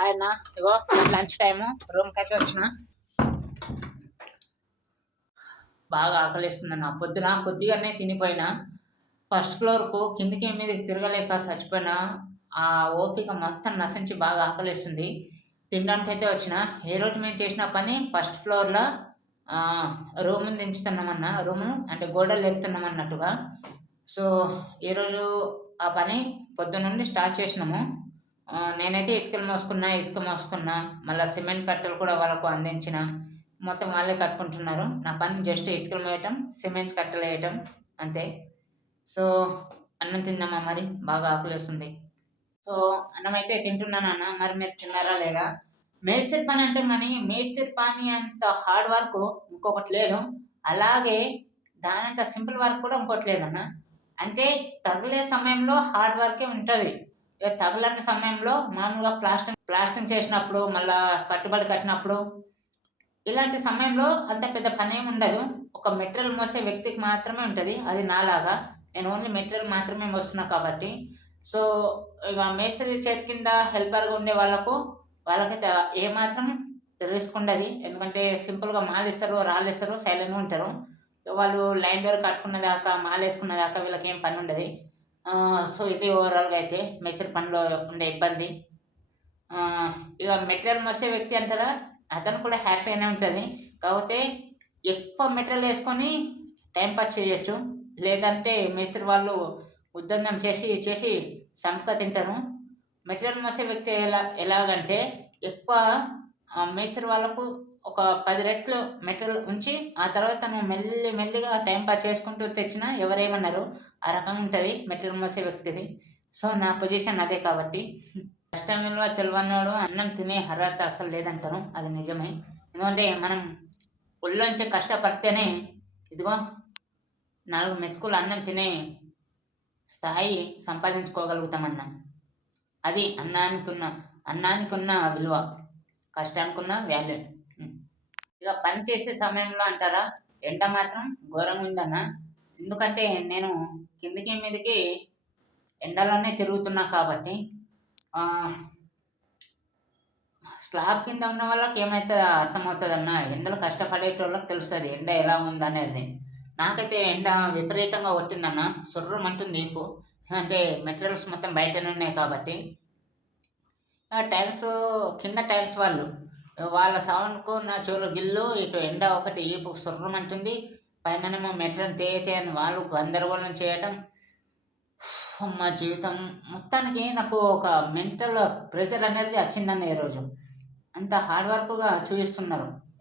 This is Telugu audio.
ఆయన ఇగో లంచ్ టైము. రూమ్కి అయితే వచ్చిన. బాగా ఆకలిస్తుందన్న. పొద్దున కొద్దిగానే తినిపోయినా. ఫస్ట్ ఫ్లోర్కు కిందికి మీదకి తిరగలేక చచ్చిపోయినా. ఆ ఓపిక మొత్తం నశించి బాగా ఆకలిస్తుంది. తినడానికి అయితే వచ్చిన. ఏ రోజు మేము చేసిన పని? ఫస్ట్ ఫ్లోర్లో రూమ్ దించుతున్నామన్న. రూము అంటే గోడలు లేపుతున్నాం అన్నట్టుగా సో ఈరోజు ఆ పని? పొద్దున్న నుండి స్టార్ట్ చేసినాము. నేనైతే ఇటుకలు మోసుకున్నా ఇసుక మోసుకున్నా మళ్ళీ సిమెంట్ కట్టలు కూడా వాళ్ళకు అందించిన. మొత్తం వాళ్ళే కట్టుకుంటున్నారు. నా పని జస్ట్ ఇటుకలు వేయటం సిమెంట్ కట్టలు వేయటం అంతే. సో అన్నం తిందామా మరి? బాగా ఆకులేస్తుంది సో అన్నం అయితే తింటున్నాను అన్న మరి మీరు తిన్నారా లేదా? మేస్త్రి పని అంటాం కానీ మేస్త్రి పని అంత హార్డ్ వర్క్ ఇంకొకటి లేదు. అలాగే దానంత సింపుల్ వర్క్ కూడా ఇంకోటి లేదన్న. అంటే తగిలే సమయంలో హార్డ్ వర్కే ఉంటుంది. ఇక తగలని సమయంలో మామూలుగా ప్లాస్టింగ్ ప్లాస్టింగ్ చేసినప్పుడు మళ్ళా కట్టుబడి కట్టినప్పుడు ఇలాంటి సమయంలో అంత పెద్ద పని ఏమి ఉండదు. ఒక మెటీరియల్ మోసే వ్యక్తికి మాత్రమే ఉంటుంది. అది నాలాగా. నేను ఓన్లీ మెటీరియల్ మాత్రమే మోస్తున్నా కాబట్టి. సో ఇక మేస్త్రి చేతి కింద హెల్పర్గా ఉండే వాళ్ళకు వాళ్ళకైతే ఏమాత్రం రిస్క్ ఉండదు. ఎందుకంటే సింపుల్గా మాలు ఇస్తారు రాళ్ళు ఇస్తారు సైలెంట్గా ఉంటారు. వాళ్ళు లైన్ డోర్ కట్టుకున్న దాకా మాలు వేసుకున్న దాకా వీళ్ళకి ఏం పని ఉండదు. సో ఇది ఓవరాల్గా అయితే మేస్త్రి పనిలో ఉండే ఇబ్బంది. ఇక మెటీరియల్ మోసే వ్యక్తి అంటారా? అతను కూడా హ్యాపీగానే ఉంటుంది. కాకపోతే ఎక్కువ మెటీరియల్ వేసుకొని టైం పాస్ చేయొచ్చు. లేదంటే మేస్త్రి వాళ్ళు ఉద్దండం చేసి చేసి సంపక తింటారు. మెటీరియల్ మోసే వ్యక్తి ఎలా ఎలాగంటే ఎక్కువ మేస్త్రి వాళ్ళకు ఒక పది రెట్లు మెటీరియల్ ఉంచి ఆ తర్వాత నువ్వు మెల్లి మెల్లిగా టైం పాస్ చేసుకుంటూ తెచ్చినా ఎవరేమన్నారు? ఆ రకంగా ఉంటుంది మెటీరియల్ మోసే వ్యక్తిది. సో నా పొజిషన్ అదే కాబట్టి. కష్టం విలువ తెలివన్నాడు అన్నం తినే అర్హత అసలు లేదంటారు అది నిజమే. ఎందుకంటే మనం ఒళ్ళోంచి కష్టపడితేనే ఇదిగో నాలుగు మెతుకులు అన్నం తినే స్థాయి సంపాదించుకోగలుగుతామన్నా. అది అన్నానికి ఉన్న అన్నానికి ఉన్న విలువ. కష్టానికి ఉన్న వాల్యూ. ఇక పని చేసే సమయంలో అంటారా? ఎండ మాత్రం ఘోరంగా ఉందన్న. ఎందుకంటే నేను కిందికి మీదకి ఎండలోనే తిరుగుతున్నా కాబట్టి స్లాబ్ కింద ఉన్న వాళ్ళకి ఏమైతే అర్థమవుతుందన్నా ఎండలు కష్టపడేటోళ్ళకి తెలుస్తుంది ఎండ ఎలా ఉందనేది. నాకైతే ఎండ విపరీతంగా కొట్టిందన్న. సుర్రమంటుంది నీకు. అంటే మెటీరియల్స్ మొత్తం బయటనే ఉన్నాయి కాబట్టి. ఆ టైల్స్ కింద టైల్స్ వాళ్ళు వాళ్ళ సౌండ్కు నా చెవులు గిల్లు ఇటు ఎండ ఒకటి ఈపు సుర్రమంటుంది పైననేమో మెటీరియల్ తేతే అని వాళ్ళు గందరగోళం చేయటం. మా జీవితం. మొత్తానికి నాకు ఒక మెంటల్ ప్రెషర్ అనేది వచ్చిందన్న ఈరోజు అంత హార్డ్ వర్క్గా చూపిస్తున్నారు.